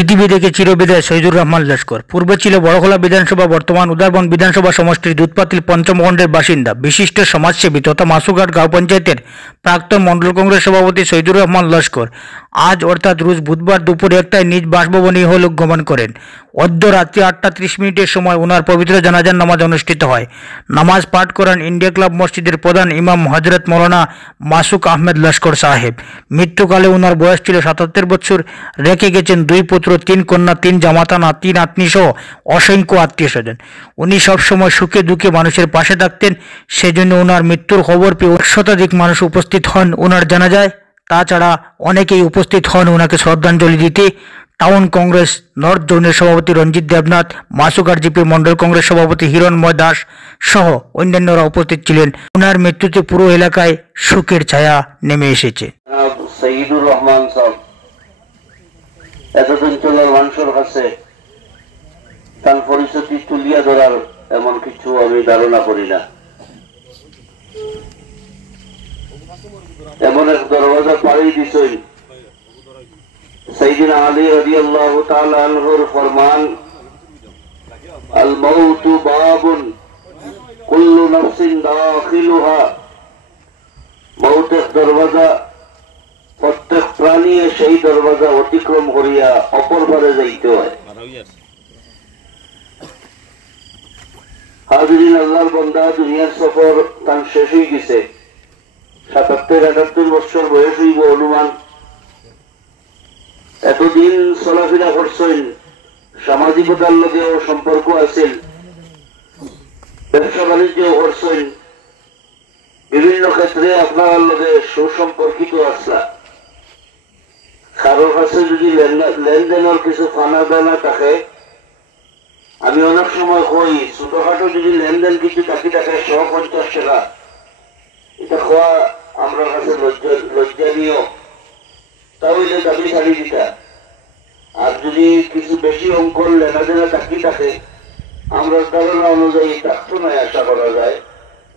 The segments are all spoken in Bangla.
পৃথিবী থেকে চিরবিদায় শহীদুর রহমান লস্কর। পূর্বে ছিল বড়খোলা বিধানসভা, বর্তমান উদারবন বিধানসভা সমষ্টির দুধপাতিল পঞ্চম খণ্ডের বাসিন্দা বিশিষ্ট সমাজসেবী তথা মাসুঘাট গাঁও পঞ্চায়েতের প্রাক্তন মণ্ডল কংগ্রেস সভাপতি শহীদুর রহমান লস্কর আজ অর্থাৎ রোজ বুধবার দুপুর 1টায় নিজ বাসভবনে ইহলোক গমন করেন। অদ্য রাত্রি 8:30 সময় ওনার পবিত্র জানাজার নামাজ অনুষ্ঠিত হয়। নামাজ পাঠ করেন ইন্ডিয়া ক্লাব মসজিদের প্রধান ইমাম হজরত মৌলানা মাসুক আহমেদ লস্কর সাহেব। মৃত্যুকালে ওনার বয়স ছিল 77 বছর। রেখে গেছেন 2 পুত্র, 3 কন্যা, 3 জামাতানা, 3 আত্মীয় সহ অসংখ্য আত্মীয় স্বজন। উনি সবসময় সুখে দুঃখে মানুষের পাশে থাকতেন। সেজন্য ওনার মৃত্যুর খবর পেয়ে শতাধিক মানুষ উপস্থিত হন ওনার জানাজায়। তাছাড়া অনেকেই উপস্থিত হন ওনাকে শ্রদ্ধাঞ্জলি দিতে। টাউন কংগ্রেস নর্থ জোনের সভাপতি রঞ্জিত দেবনাথ, মাসুঘাট জিপি মন্ডল কংগ্রেস সভাপতি হিরণময় দাস সহ অন্যান্যরা উপস্থিত ছিলেন। ওনার মৃত্যুতে পুরো এলাকায় শোকের ছায়া নেমে এসেছে। শহীদুর রহমান সাহেব এতদিন চলার মানুষের কাছে তার পরিস্থিতি তুলিয়া ধরার এমন কিছু আমি ধারণা করি না। এমন এক দরওয়াজা পাড়ি দিছই সাইয়্যিদনা আলী রাদিয়াল্লাহু তাআলা আনহুর ফরমান, আল মাউতু বাবুন কুল্লু নাফসিন দাখিলুহা। মউত এক দরওয়াজা, প্রত্যেক প্রাণী সেই দরওয়াজা অতিক্রম করিয়া অপর পারে যাইতে হয়। হাজিরিন, আল্লাহর বান্দা, দুনিয়ার সফর তার শেষ হয়ে গেছে। 77-78 বছর বয়স হইব অনুমান। এতদিন চলাফেরা করছেন, সামাজিকতার লগেও সম্পর্ক আছিল, ব্যবসা বাণিজ্য করছেন, বিভিন্ন ক্ষেত্রে আপনার লগে সুসম্পর্কিত আসলা। কারোর কাছে যদি লেনদেনের কিছু ফানা দানা থাকে, আমি অনেক সময় কই ছোটখাটো যদি লেনদেন কিছু থাকি থাকে 150 টাকা, এটা খোয়া আমরা কাছে লজ্জানীয়, তাহলে দাবি ছাড়ি দিতা। আর যদি কিছু বেশি অঙ্কর লেনাদেনা থাকি থাকে, আমরা ধারণা অনুযায়ী থাকতো নয় আশা করা যায়।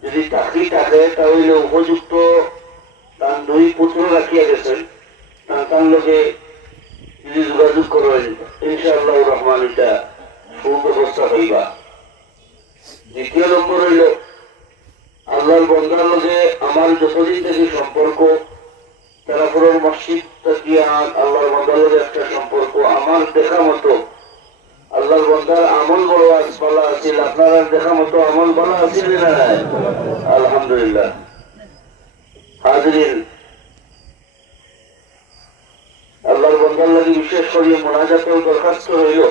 যদি চাকরি থাকে তাহলে উপযুক্ত তার 2 পুত্র রাখিয়া গেছেন, তার লোকে যদি যোগাযোগ করেন ইনশাআল্লাহ রহমান এটা সুব্যবস্থা হইবা। দ্বিতীয় নম্বর হইল আল্লাহর বন্দার লোকে আমার যতদিন থেকে সম্পর্ক, তেরাপুরের মসজিদ থেকে আল্লাহর বন্দার লোকে একটা সম্পর্ক, আমার দেখা মতো আল্লাহর বন্দার আমল বড় ভালো আছিল, আপনারা দেখা মতো আমল ভালো আছিল না? আলহামদুলিল্লাহ। হাজিরিন, আল্লাহর বন্দার লাগি বিশেষ করে মোনাজাতেও দরখাস্ত হইল